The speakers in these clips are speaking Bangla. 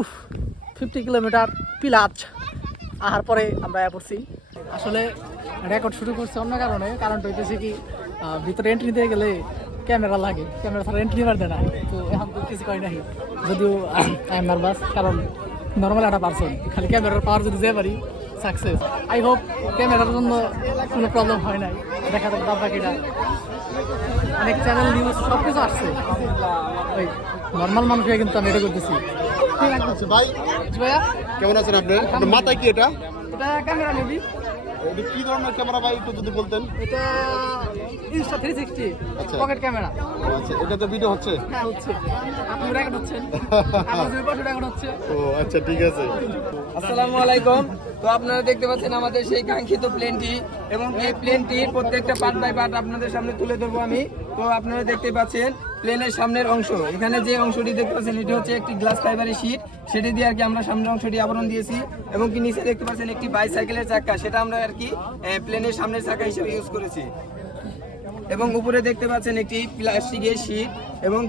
উফ ফিফটি কিলোমিটার পিলাচ আহার পরে আমরা পড়ছি। আসলে রেকর্ড শুরু করছে অন্য কারণে, কারণটা হইতেছে কি ভিতরে এন্ট্রি দিতে গেলে ক্যামেরা লাগে ক্যামেরা ছাড়া এন্ট্রি মারতে না তো এখন তো কিছু করি নাই। যদিও আই এম নার্ভাস কারণ নর্মাল একটা পারসন খালি ক্যামেরার পাওয়ার যদি যেতে পারি সাকসেস আই হোপ ক্যামেরার জন্য কোনো প্রবলেম হয় নাই, দেখা যাক বাকিটা। অনেক চ্যানেল নিউজ সব কিছু আসছে। ওই নর্মাল মানুষকে কিন্তু আমি এটা করতেছি। ভাই কেমন আছেন আপনি? আপনার মাথায় কি এটা? এটা ক্যামেরা নেবি এটা কি ধরনের ক্যামেরা ভাই একটু যদি বলতেন? এটা Insta three sixty. Pocket camera আচ্ছা। এটা তো ভিডিও হচ্ছে? হ্যাঁ হচ্ছে। আপনি রেকর্ড রেকর্ড হচ্ছে। ও আচ্ছা ঠিক আছে। আসসালামু আলাইকুম। তো আপনারা দেখতে পাচ্ছেন আমাদের সেই কাঙ্ক্ষিত প্লেনটি এবং এই প্লেনটির প্রত্যেকটা পার্ট বাই পার্ট আপনাদের সামনে তুলে ধরবো আমি। তো আপনারা দেখতে পাচ্ছেন প্লেনের সামনের অংশ। এখানে যে অংশটি দেখতে পাচ্ছেন এটি হচ্ছে একটি গ্লাস ফাইবারের শীট সেটি দিয়ে আর কি আমরা সামনের অংশটি আবরণ দিয়েছি এবং কি নিচে দেখতে পাচ্ছেন একটি বাইসাইকেলের চাকা। সেটা আমরা আর কি প্লেনের সামনের চাকা হিসেবে ইউজ করেছি। এবং উপরে দেখতে পাচ্ছেন একটি প্লাস্টিকের শীট এবং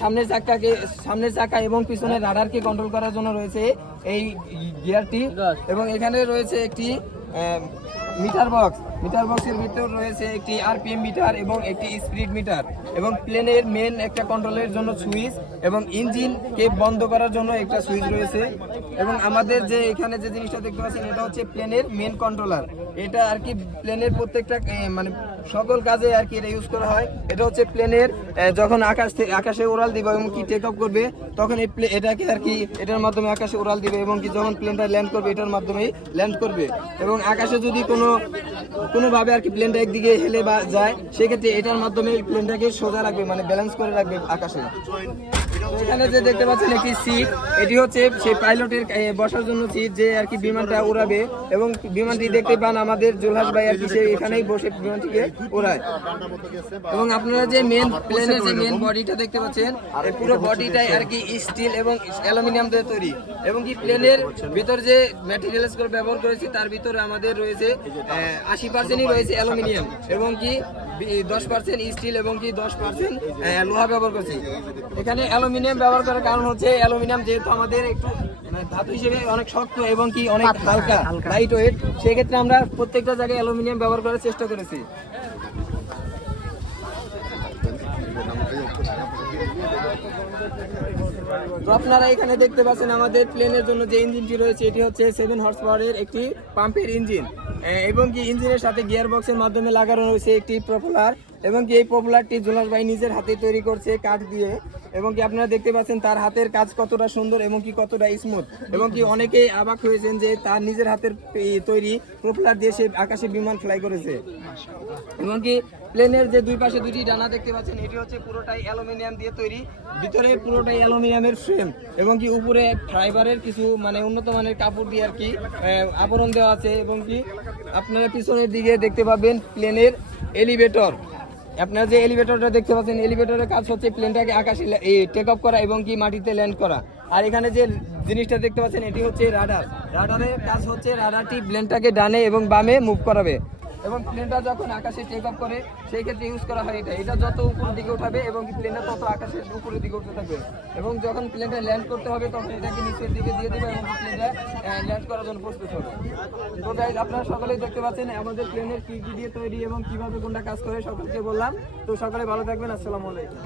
সামনের চাকাকে সামনের চাকা এবং পিছনের রাডারকে কন্ট্রোল করার জন্য রয়েছে এই গিয়ারটি এবং এখানে রয়েছে একটি মিটার বক্স। মিটার বক্সের ভিতর রয়েছে একটি আরপিএম মিটার এবং একটি স্পিড মিটার এবং প্লেনের মেন একটা কন্ট্রোলের জন্য সুইচ এবং ইঞ্জিনকে বন্ধ করার জন্য একটা সুইচ রয়েছে এবং আমাদের যে এখানে যে জিনিসটা দেখতে পাচ্ছেন, এটা হচ্ছে প্লেনের মেন কন্ট্রোলার এটা আর কি প্লেনের প্রত্যেকটা মানে সকল কাজে আর কি এটা ইউজ করা হয়। এটা হচ্ছে প্লেনের যখন আকাশ থেকে আকাশে উড়াল দিবে এবং কি টেক অফ করবে, তখন এই প্লে, এটাকে আর কি এটার মাধ্যমে আকাশে উড়াল দিবে এবং কি যখন প্লেনটা ল্যান্ড করবে, এটার মাধ্যমেই ল্যান্ড করবে। এবং আকাশে যদি কোনো কোনোভাবে আর কি প্লেনটা একদিকে হেলে বা যায়, সেক্ষেত্রে এটার মাধ্যমে প্লেনটাকে সোজা রাখবে মানে ব্যালেন্স করে রাখবে আকাশে। এখানে যে দেখতে পাচ্ছেন একটি সিট, এটি হচ্ছে সেই পাইলটের বসার জন্য সিট যে আর কি বিমানটা উড়াবে এবং বিমানটি দেখতে পান আমাদের জুলহাস ভাই আর কি সে এখানেই বসে বিমানটিকে উড়ায়। এবং আপনারা যে মেন প্লেনের যে মেন বডিটা দেখতে পাচ্ছেন এই পুরো বডিটাই আর কি স্টিল এবং অ্যালুমিনিয়াম দিয়ে তৈরি। এবং কি প্লেনের ভিতর যে ম্যাটেরিয়ালসগুলো ব্যবহার করেছি, তার ভিতরে আমাদের রয়েছে আশি পার্সেন্টই রয়েছে অ্যালুমিনিয়াম এবং কি দশ পার্সেন্ট স্টিল এবং কি দশ পার্সেন্ট লোহা ব্যবহার করছি। এখানে অ্যালুমিনিয়াম ব্যবহার করার কারণ হচ্ছে অ্যালুমিনিয়াম যেহেতু আমাদের একটু মানে ধাতু হিসেবে অনেক শক্ত এবং কি অনেক হালকা লাইট ওয়েট সেক্ষেত্রে আমরা প্রত্যেকটা জায়গায় অ্যালুমিনিয়াম ব্যবহার করার চেষ্টা করেছি। তো আপনারা এখানে দেখতে পাচ্ছেন আমাদের প্লেনের জন্য যে ইঞ্জিনটি রয়েছে এটি হচ্ছে সেভেন হর্স পাওয়ারের একটি পাম্পের ইঞ্জিন এবং কি ইঞ্জিনের সাথে গিয়ার বক্সের মাধ্যমে লাগানো রয়েছে একটি পপুলার এবং কি এই পপুলারটি জুলাস ভাই নিজের হাতে তৈরি করছে কাঠ দিয়ে। এবং কি আপনারা দেখতে পাচ্ছেন তার হাতের কাজ কতটা সুন্দর এবং কি কতটা স্মুথ এবং কি অনেকেই অবাক হয়েছেন যে তার নিজের হাতের তৈরি পপুলার দিয়ে সে আকাশে বিমান ফ্লাই করেছে। এবং কি প্লেনের যে দুই পাশে দুটি ডানা দেখতে পাচ্ছেন, এটি হচ্ছে পুরোটাই অ্যালুমিনিয়াম দিয়ে তৈরি, ভিতরে পুরোটাই অ্যালুমিনিয়ামের ফ্রেম এবং কি উপরে ফাইবারের কিছু মানে উন্নত মানের কাপড় দিয়ে আর কি আবরণ দেওয়া আছে। এবং কি আপনারা পিছনের দিকে দেখতে পাবেন প্লেনের এলিভেটর আপনারা যে এলিভেটরটা দেখতে পাচ্ছেন এলিভেটরের কাজ হচ্ছে প্লেনটাকে আকাশে টেক অফ করা এবং কি মাটিতে ল্যান্ড করা। আর এখানে যে জিনিসটা দেখতে পাচ্ছেন, এটি হচ্ছে রাডার রাডারের কাজ হচ্ছে রাডারটি প্লেনটাকে ডানে এবং বামে মুভ করাবে। এবং প্লেনটা যখন আকাশে টেক অফ করে, সেই ক্ষেত্রে ইউজ করা হয় এটা। এটা যত উপরের দিকে উঠাবে এবং প্লেনটা তত আকাশের উপরের দিকে উঠতে থাকবে। এবং যখন প্লেনটা ল্যান্ড করতে হবে, তখন এটাকে নিচের দিকে দিয়ে দেবে এবং প্লেনটা ল্যান্ড করার জন্য প্রস্তুত হবে। তো গাইজ আপনারা সকলেই দেখতে পাচ্ছেন আমাদের প্লেনের কি কি দিয়ে তৈরি এবং কীভাবে কোনটা কাজ করে, সকলকে বললাম। তো সকলে ভালো থাকবেন, আসসালামু আলাইকুম।